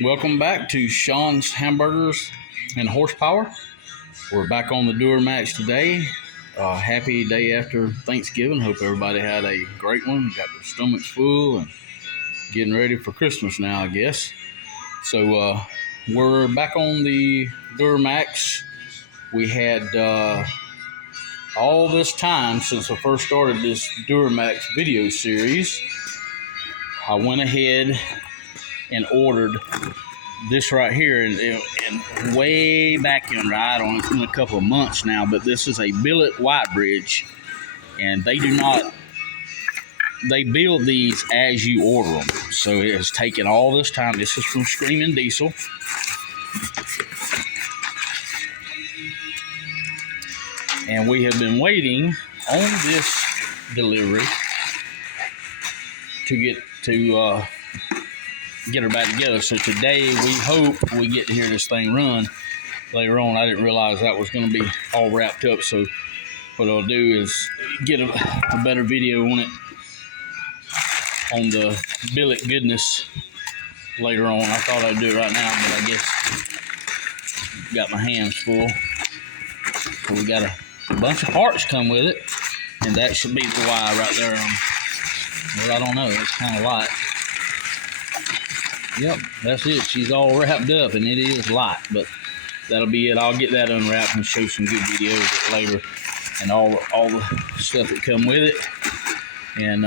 Welcome back to Sean's Hamburgers and Horsepower. We're back on the Duramax today. Happy day after Thanksgiving. Hope everybody had a great one. Got their stomachs full and getting ready for Christmas now, I guess. So we're back on the Duramax. We had all this time since I first started this Duramax video series. I went ahead and ordered this right here, and way back in, right on, it's been a couple of months now, but this is a billet white bridge, and they build these as you order them. So it has taken all this time. This is from Screaming Diesel. And we have been waiting on this delivery to get her back together. So today we hope we get to hear this thing run later on. I didn't realize that was going to be all wrapped up. So what I'll do is get a better video on it, on the billet goodness later on. I thought I'd do it right now, but I guess got my hands full. So we got a bunch of parts come with it, and that should be the wire right there. Well, I don't know. It's kind of light. Yep, that's it. She's all wrapped up, and it is light, but that'll be it. I'll get that unwrapped and show some good videos later, and all the stuff that come with it, and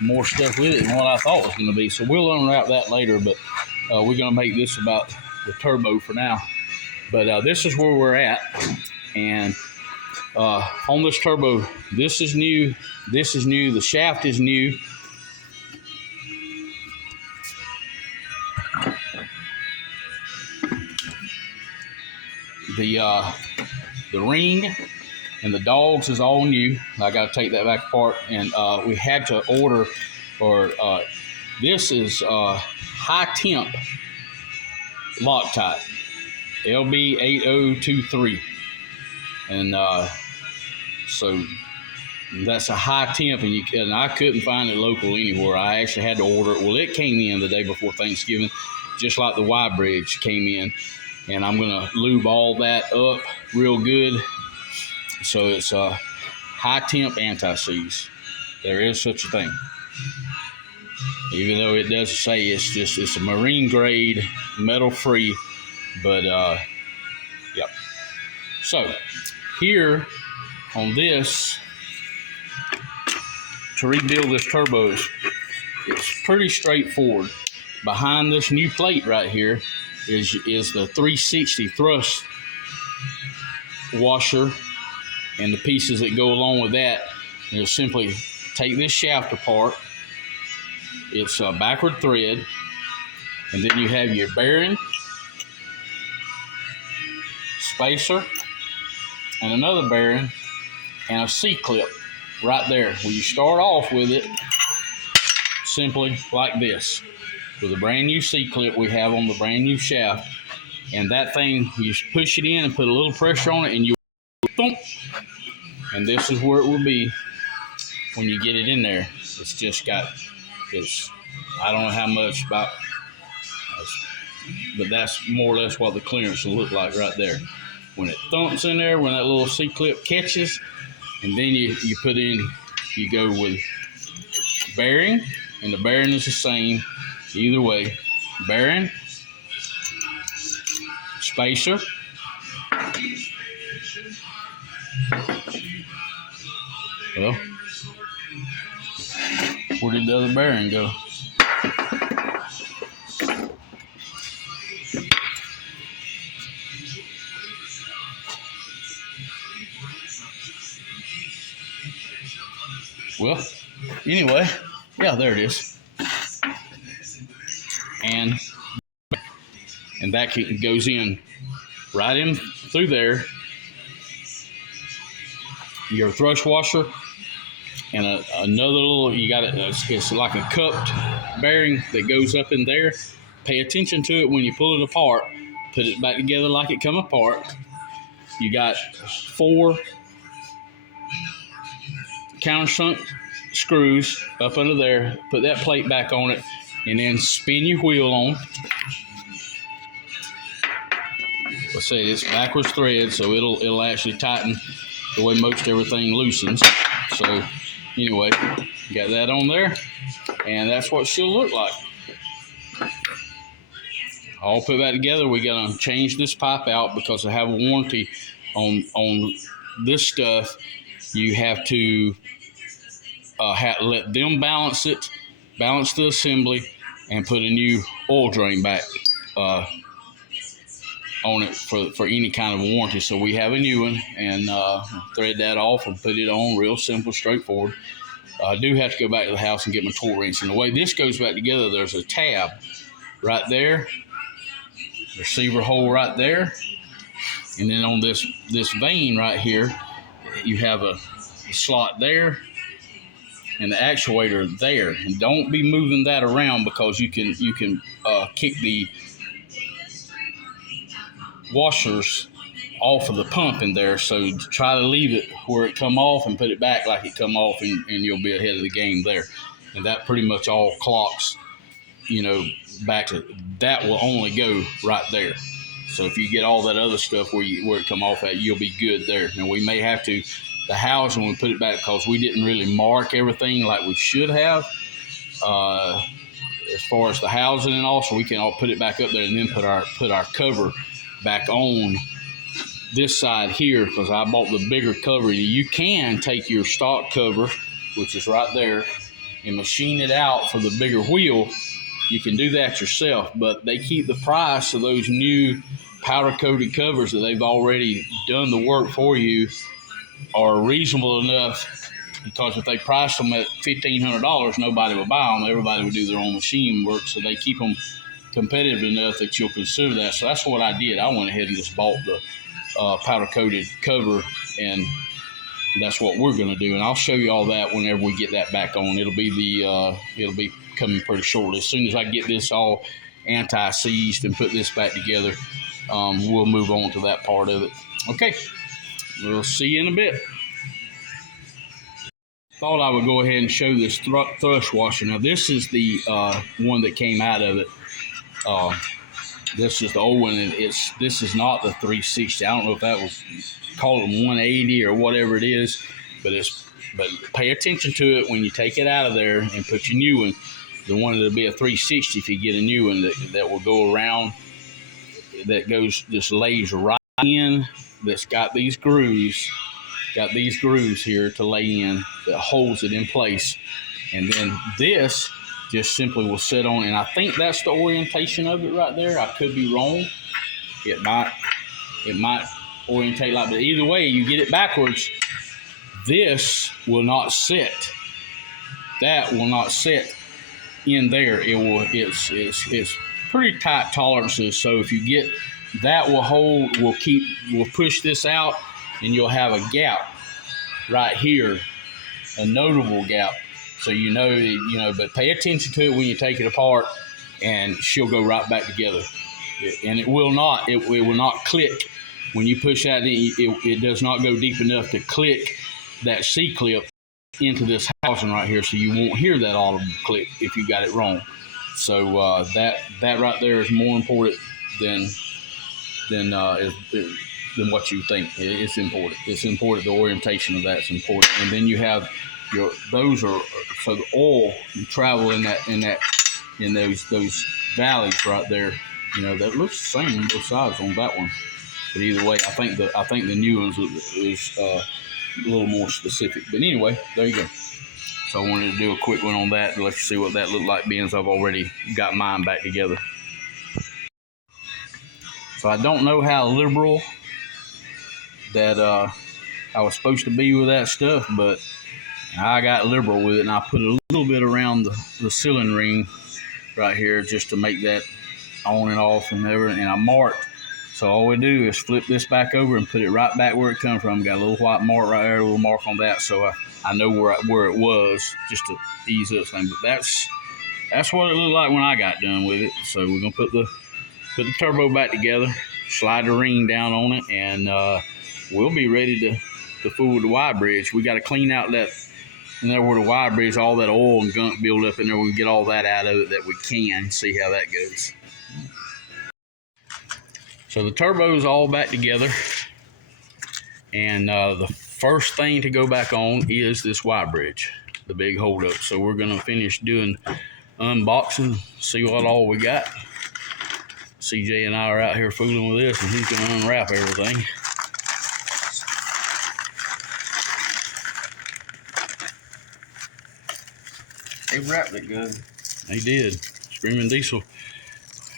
more stuff with it than what I thought it was going to be. So we'll unwrap that later, but we're going to make this about the turbo for now. But this is where we're at, and on this turbo, this is new. This is new. The shaft is new. The ring and the dogs is all new. I got to take that back apart, and we had to order for this is high temp Loctite LB8023, and so that's a high temp, and I couldn't find it local anywhere. I actually had to order it. Well, it came in the day before Thanksgiving, just like the Y bridge came in. And I'm gonna lube all that up real good. So it's high temp anti-seize. There is such a thing. Even though it doesn't say, it's a marine grade, metal free, but yep. So here on this, to rebuild this turbo, it's pretty straightforward. Behind this new plate right here is the 360 thrust washer and the pieces that go along with that. You'll simply take this shaft apart. It's a backward thread, and then you have your bearing, spacer, and another bearing, and a C-clip right there. When you start off with it, simply like this, with a brand new C-clip we have on the brand new shaft, and that thing, you just push it in and put a little pressure on it, and you thump, and this is where it will be when you get it in there. It's just got this, I don't know how much, but that's more or less what the clearance will look like right there. When it thumps in there, when that little C-clip catches, and then you put in, you go with bearing, and the bearing is the same either way. Bearing, spacer, well, where did the other bearing go? Well, anyway, yeah, there it is. And that goes in right in through there. Your thrust washer, and another little, you got it. It's like a cupped bearing that goes up in there. Pay attention to it when you pull it apart. Put it back together like it come apart. You got 4 countersunk screws up under there. Put that plate back on it, and then spin your wheel on. let's say it's backwards thread, so it'll actually tighten the way most everything loosens. So anyway, got that on there, and that's what she'll look like. All put that together. We gotta change this pipe out because I have a warranty on this stuff. You have to let them balance it, balance the assembly, and put a new oil drain back on it for any kind of warranty. So we have a new one, and thread that off and put it on. Real simple, straightforward. I do have to go back to the house and get my torque wrench. And the way this goes back together, there's a tab right there, receiver hole right there, and then on this vein right here, you have a slot there and the actuator there. And don't be moving that around because you can kick the washers off of the pump in there. So try to leave it where it come off and put it back like it come off, and you'll be ahead of the game there. And that pretty much all clocks, back to that will only go right there. So if you get all that other stuff where it come off at, you'll be good there. Now we may have to the housing when we put it back because we didn't really mark everything like we should have as far as the housing and all. So we can all put it back up there and then put our cover back on this side here because I bought the bigger cover. You can take your stock cover, which is right there, and machine it out for the bigger wheel. You can do that yourself, but they keep the price of those new powder coated covers that they've already done the work for you are reasonable enough, because if they price them at $1,500, nobody would buy them. Everybody would do their own machine work, so they keep them competitive enough that you'll consider that. So that's what I did. I went ahead and just bought the powder coated cover, and that's what we're going to do. And I'll show you all that whenever we get that back on. It'll be coming pretty shortly. As soon as I get this all anti-seized and put this back together, we'll move on to that part of it. Okay, we'll see you in a bit. Thought I would go ahead and show this thrush washer. Now this is the one that came out of it. This is the old one, and this is not the 360. I don't know if that was called 180 or whatever it is, but pay attention to it when you take it out of there and put your new one. The one that'll be a 360 if you get a new one that will go around, that goes, just lays right in, that's got these grooves here to lay in that holds it in place. And then this just simply will sit on, and I think that's the orientation of it right there. I could be wrong. It might orientate like that. Either way, you get it backwards, this will not sit. That will not sit in there. It's pretty tight tolerances. So if you get that, will push this out, and you'll have a gap right here, a notable gap. So but pay attention to it when you take it apart, and she'll go right back together. And it will not click when you push that. It does not go deep enough to click that C-clip into this housing right here, so you won't hear that audible click if you got it wrong. So that right there is more important than what you think. It's important. It's important. The orientation of that's important. And then you have so the oil you travel in those valleys right there. That looks the same on both sides on that one. But either way, I think the new ones is a little more specific. But anyway, there you go. So I wanted to do a quick one on that to let you see what that looked like, being as I've already got mine back together. So I don't know how liberal that I was supposed to be with that stuff, but I got liberal with it, and I put a little bit around the ceiling ring right here just to make that on and off and everything. And I marked. So all we do is flip this back over and put it right back where it come from. Got a little white mark right there, a little mark on that, so I know where it was, just to ease up thing. But that's what it looked like when I got done with it. So we're gonna put the turbo back together, slide the ring down on it, and we'll be ready to fool with the Y bridge. We got to clean out that, and there where the Y bridge, all that oil and gunk build up in there. We can get all that out of it that we can. See how that goes. So the turbo's all back together, and the first thing to go back on is this Y bridge, the big holdup. So we're gonna finish doing unboxing, see what all we got. CJ and I are out here fooling with this, and he's gonna unwrap everything. They wrapped it good. They did. Screaming Diesel.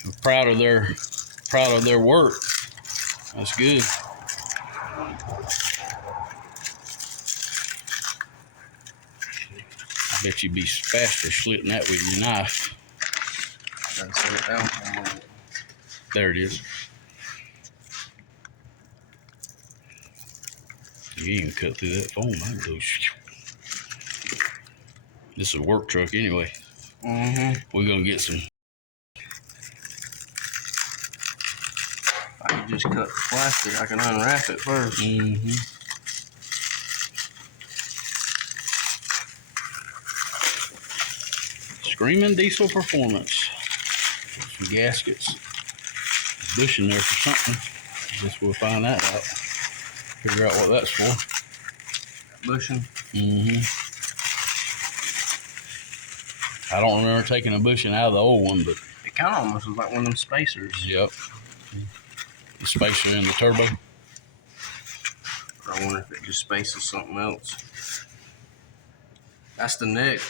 I'm proud of their work. That's good. I bet you'd be faster slitting that with your knife. There it is. You ain't even cut through that foam. This is a work truck anyway. We're gonna get some. I can just cut the plastic. I can unwrap it first. Screaming Diesel Performance. Some gaskets. A bush in there for something. Guess we'll find that out. Figure out what that's for. Bushing. I don't remember taking a bushing out of the old one, but it kind of almost was like one of them spacers. Yep. The spacer in the turbo. I wonder if it just spaces something else. That's the neck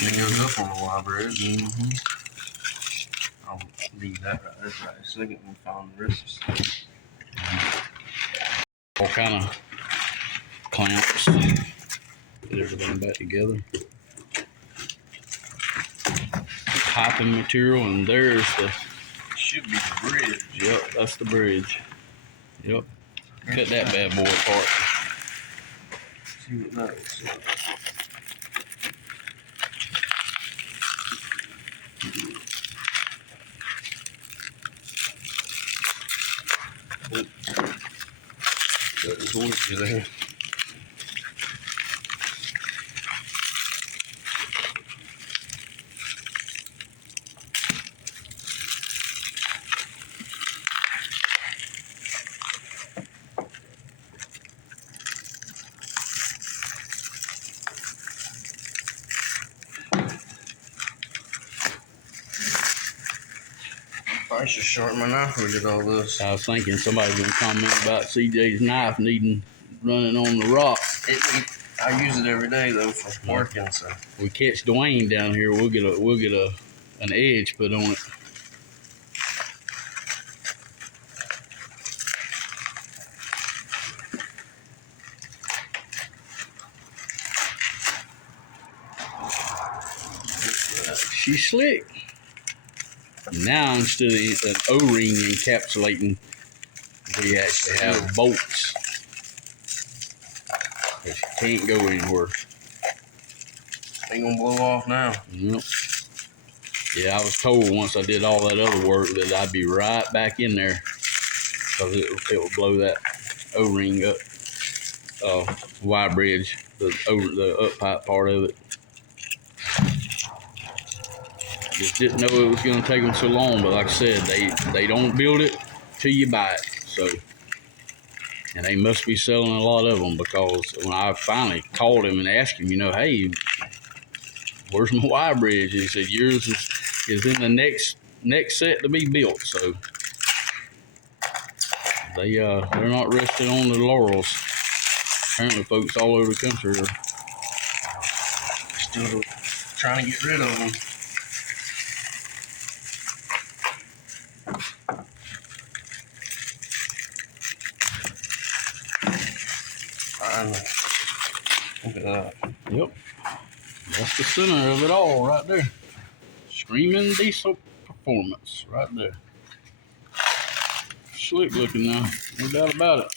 that goes up on the Y bridge. I'll leave that right there for a second and find the rest of the stuff. All kind of clamps. Put everything back together. Piping material, and there's the. Should be the bridge. Yep, that's the bridge. Yep. Cut that bad boy apart. See what that looks like. Got the torch there. I should sharpen my knife when we did all this. I was thinking somebody's gonna comment about CJ's knife needing running on the rock. I use it every day though for working. So we catch Dwayne down here, we'll get an edge put on it. She's slick. Now instead of an O-ring encapsulating, we actually have bolts. But she can't go anywhere. Ain't gonna blow off now. Yep. Yeah, I was told once I did all that other work that I'd be right back in there because it would blow that O-ring up, Y bridge, the up pipe part of it. Just didn't know it was going to take them so long, but like I said, they don't build it till you buy it. So, and they must be selling a lot of them because when I finally called him and asked him, hey, where's my Y bridge? He said yours is in the next set to be built. So they're not resting on their laurels. Apparently, folks all over the country are still trying to get rid of them. Look at that. Yep. That's the center of it all right there. Screaming Diesel Performance right there. Slick looking now, no doubt about it.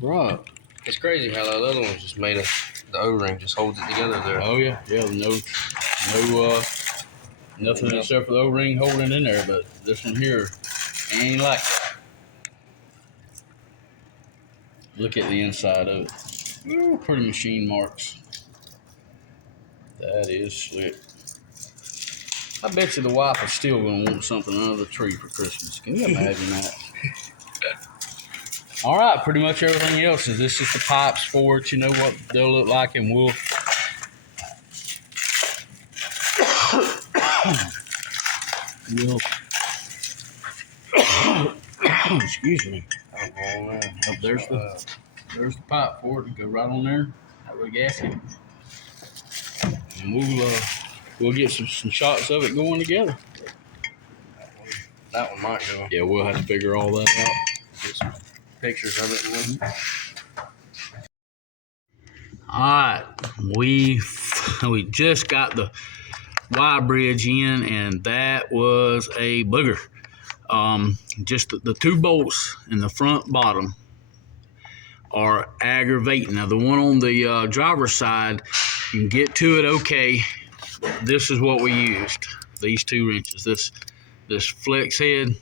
Right. It's crazy how that other one just made the O-ring just holds it together there. Oh yeah, nothing except for the O-ring holding in there, but this one here ain't like that. Look at the inside of it. Ooh, pretty machine marks. That is slick. I bet you the wife is still going to want something under the tree for Christmas. Can you imagine that? All right, pretty much everything else is this just the pipes for it. You know what they'll look like, and we'll excuse me. Oh, there's the pipe for it. Go right on there. That little gasket, and we'll get some shots of it going together. That one might go. Yeah, we'll have to figure all that out. Get some pictures of it. All right, we just got the Y bridge in, and that was a booger. Just the two bolts in the front bottom are aggravating. Now the one on the driver's side, you can get to it okay. This is what we used. These 2 wrenches. This flex head